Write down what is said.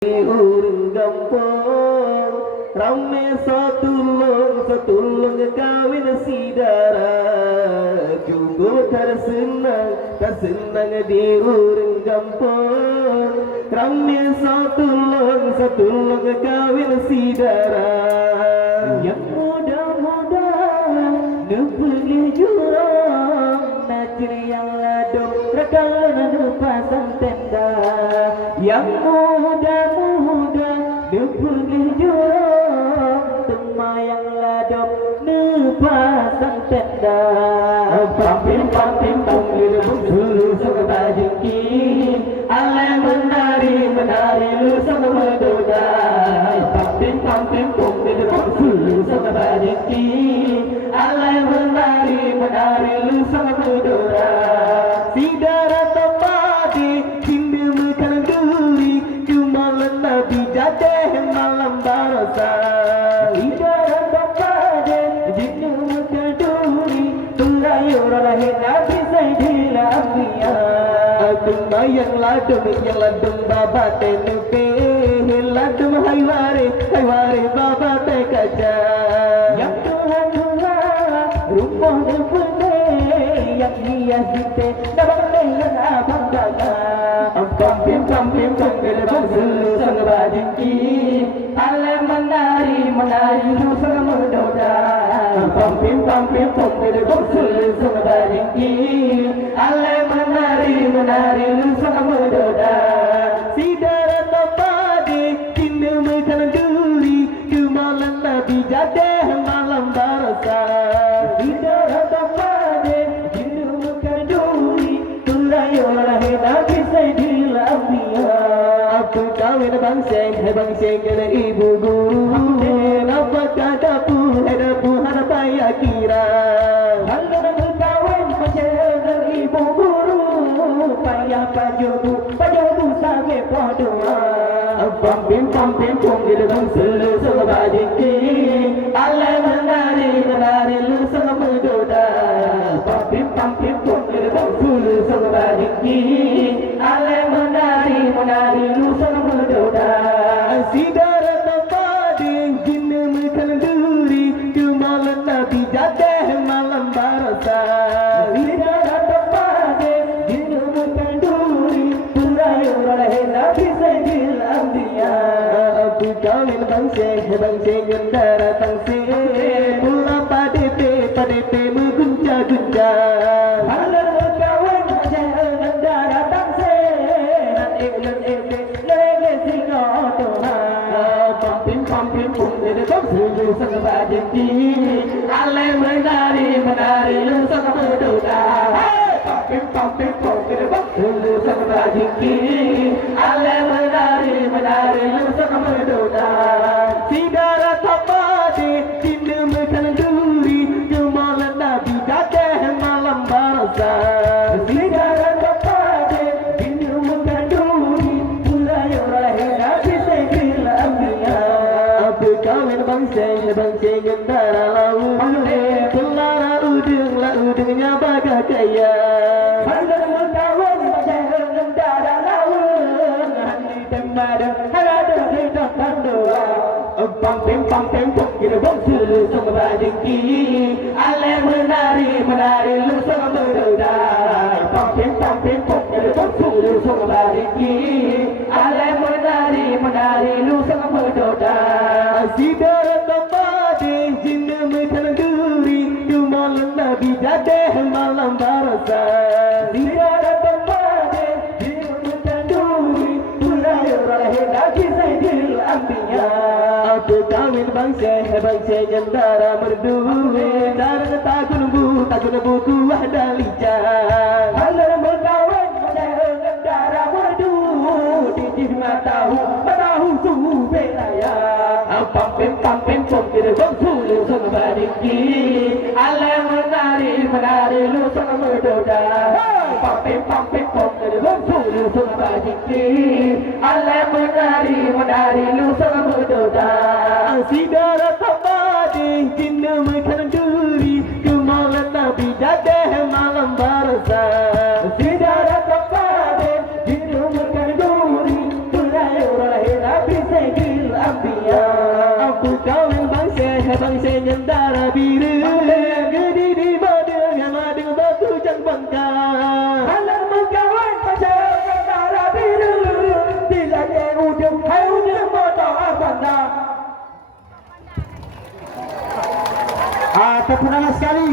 Urang kampung rame satulung kawin sidara cukup tersenang di urang kampung rame satulung kawin sidara yang muda-muda nepelih jurang najri yang ladong rekalan pasang tenda yang muda-muda nepelih jurang temayang ladong nepasang tenda pampim panggil bulu sangka jengki alai menari lu sang medoda pampim panggil bulu sangka jengki alai menari lu sang medoda sidara tepadi kindu mekan duri jumalan nabi jadeh malam barasa sidara tepadi jinnu mekan duri tulayu rahe nabi sayyidil anbiya tumayang ladum baba tenupe ladum hayware baba te kaca yang Tuhan rumah nepene yang hias kita dabang dengan abang daga pampim panggil bangsul sang bajingki alai menari lu sang medoda pampim panggil bangsul sang bajingki alai menari lu sang medoda sidara tapadi kini mekan duri kemalan nabi jadeh malam barasa sidara tapadi kini mekan duri tulayu rahe nabi sayyidil anbiya aku kawin bangseng kena ibu guru apa kadapu harapaya kira kalau kawin macam ibu guru payah pajubu sage padua pampim panggil bangsul sang bajingki alai menari lu sang medoda pampim panggil bangsul sang bajingki alai menari lu sang medoda sidara tapadi jinna mekan duri kemalan nabi jadeh malam barasa sidara tapadi jinna mekan duri tulayu rahe nabi sayyidil anbiya abu kawin bangseng gendara tangse pula padepe menggunca halal kawin gendara tangse lele singa toha pampim panggil bangsul sang bajingki alai menari lu sang medoda pampim panggil bangsul sang bajingki alai menari lu sang medoda sidara tapadi kindu mekan duri kemalan nabi jadeh malam barasa sidara tapadi kindu mekan duri tulayu rahe nabi sayyidil anbiya abu kawin bangseng gendara lau pelara udungnya baga kaya kalau kawin bangseng gendara lau handi temada harada hidup tandua pampim panggil bangsul sang bajingki alai menari lu sang medoda pampim panggil bangsul sang bajingki alai menari lu sang medoda sidara tapadi jinna mekan duri kemalan nabi jadeh malam barasa sidara tapadi jinna mekan duri tulayu rahe nabi sayyidil anbiya aku kawin bangseng gendara merdu darah takun buku ada licang kalau kawin gendara merdu dijih matahu subelaya pampim panggil bangsul sang bajingki alai menari lu sang medoda pampim panggil bangsul sang bajingki alai menari lu sang medoda sidara tapadi jinna mekan duri kemalan nabi jadeh malam barasa sidara tapadi jinna mekan duri tulayu rahe bendera biru, gedi di mana yang ada batu jang bangka. Alam mengkawan pada bendera biru, di langit ujung hai ujung mata banda. Terpulang sekali.